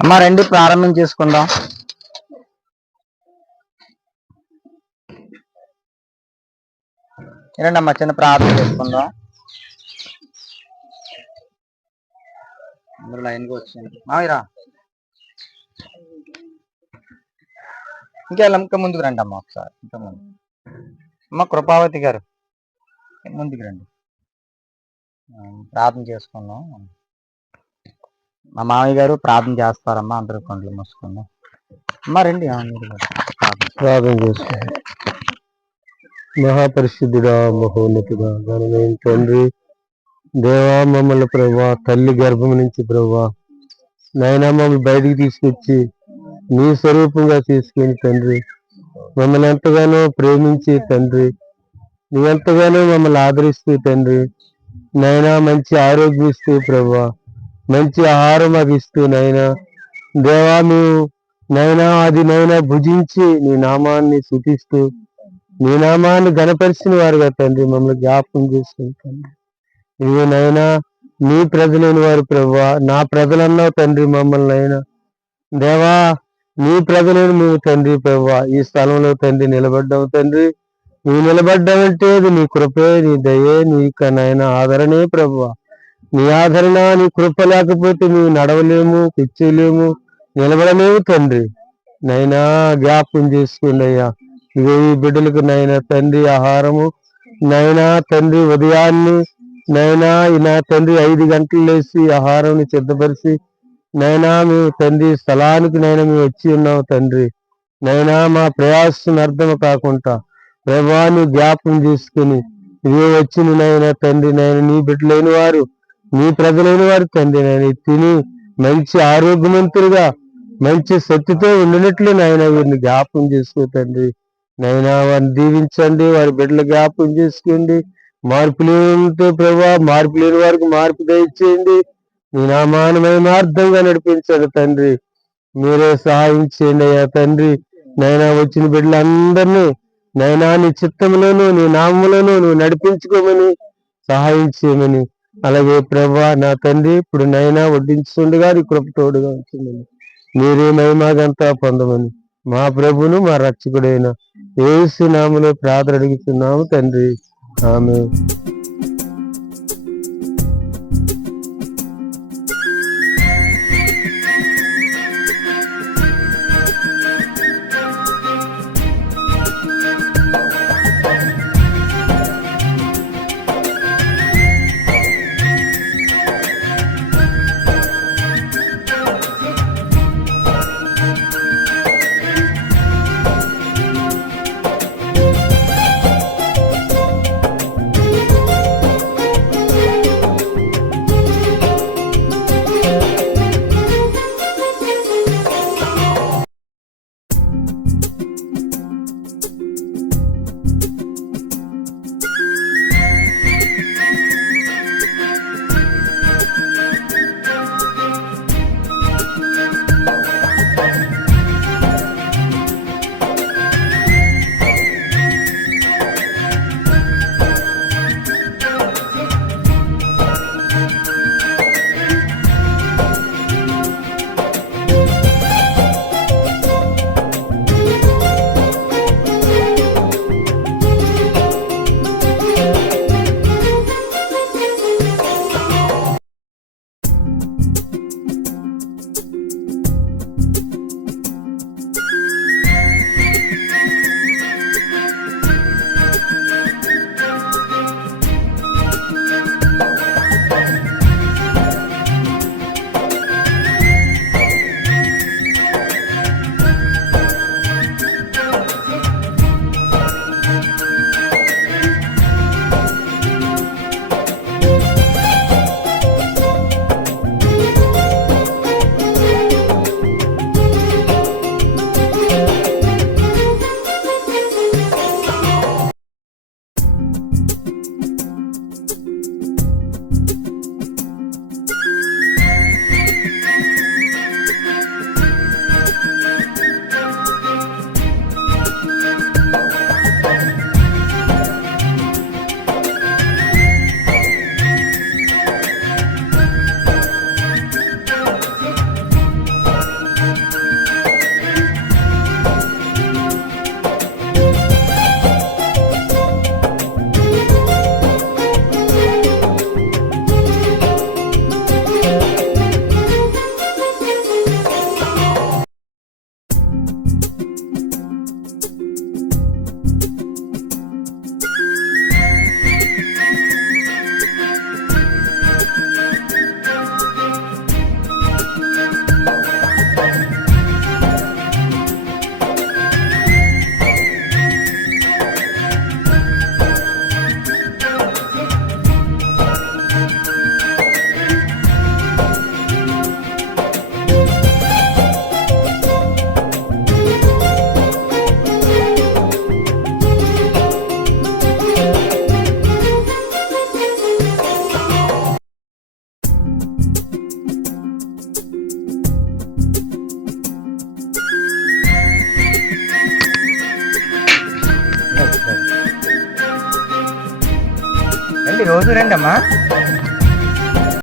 అమ్మ రండి ప్రారంభం చేసుకుందాం. రండి అమ్మ చిన్న ప్రార్థన చేసుకుందాం. అందరూ లైన్గా వచ్చింది మావిరా. ఇంకా ముందుకు రండి అమ్మ ఒకసారి. ఇంకా ముందు అమ్మ కృపావతి గారు ముందుకు రండి, ప్రార్థన చేసుకుందాం. మా మామయ్య గారు ప్రార్థన చేస్తారమ్మా, అందరూ కొండలు మూసుకుందాం. అమ్మ రండి ప్రార్థన చేసుకుందాం. మహాపరిశుద్ధుడా, మహోన్నతుడా, ఘనమైన తండ్రి, దేవా మమ్మల్ని ప్రభా తల్లి గర్భం నుంచి ప్రభా నాయనా మమ్మల్ని బయటికి తీసుకొచ్చి నీ స్వరూపంగా తీసుకుని తండ్రి మమ్మల్ని ఎంతగానో ప్రేమించి తండ్రి నువ్వెంతగానో మమ్మల్ని ఆదరిస్తూ తండ్రి నాయనా మంచి ఆరోగ్యం ఇస్తూ ప్రభా మంచి ఆహారం మాకు ఇస్తూ నాయనా దేవా మేము నైనా అది నైనా భుజించి నీ నామాన్ని స్తుతిస్తూ నీ నామాన్ని గణపరిచిన వారుగా తండ్రి మమ్మల్ని జ్ఞాపకం చేసుకుని తండ్రి ఇవి నైనా నీ ప్రజలైన వారు ప్రభువా, నా ప్రజలన్నావు తండ్రి మమ్మల్ని అయినా దేవా నీ ప్రజలను నువ్వు తండ్రి ప్రభువా ఈ స్థలంలో తండ్రి నిలబడ్డావు తండ్రి. నువ్వు నిలబడ్డావంటే అది నీ కృపే, నీ దయే, నీ నాయన ఆదరణే ప్రభువా. నీ ఆదరణ నీ కృప లేకపోతే నువ్వు నడవలేము, కూర్చోలేము, నిలబడలేవు తండ్రి. నైనా జ్ఞాపకం చేసుకోండి అయ్యా. ఇగో ఈ బిడ్డలకు నైనా తండ్రి ఆహారము నైనా తండ్రి ఉదయాన్ని నైనా నా తండ్రి 5 గంటలు లేచి ఆహారం సిద్ధపరిచి నైనా మేము తండ్రి స్థలానికి నైనా మేము వచ్చి ఉన్నాము తండ్రి. నైనా మా ప్రయాసం అర్థం కాకుండా ప్రభావాన్ని జ్ఞాపకం చేసుకుని ఇవే వచ్చిన నైనా తండ్రి నైనా నీ బిడ్డలైన వారు నీ ప్రజలైన వారు తండ్రి నైనా తిని మంచి ఆరోగ్యవంతులుగా మంచి శక్తితో ఉండినట్లు నాయన వీరిని జ్ఞాపకం చేసుకో తండ్రి. నైనా వారిని దీవించండి, వారి బిడ్డలు జ్ఞాపకం చేసుకోండి. మార్పు లేనితో ప్రభా మార్పు లేని వారికి మార్పు దయచేయండి. నీ నామానమైన అర్థంగా నడిపించండి తండ్రి. మీరే సహాయం చేయండి అయ్యా తండ్రి. నైనా వచ్చిన బిడ్డలందరినీ నైనా నీ చిత్తంలోను నీ నామంలోను నువ్వు నడిపించుకోమని సహాయం చేయమని, అలాగే ప్రభా నా తండ్రి ఇప్పుడు నైనా వడ్డించుండగా నీ కృప తోడుగా ఉంటుందని మీరే మహిమాగంతా పొందమని మా ప్రభును మా రక్షకుడైన యేసు నామములో ప్రార్థన అడుగుతున్నాము తండ్రి. ఆమేన్. రండి రోజు రండి అమ్మా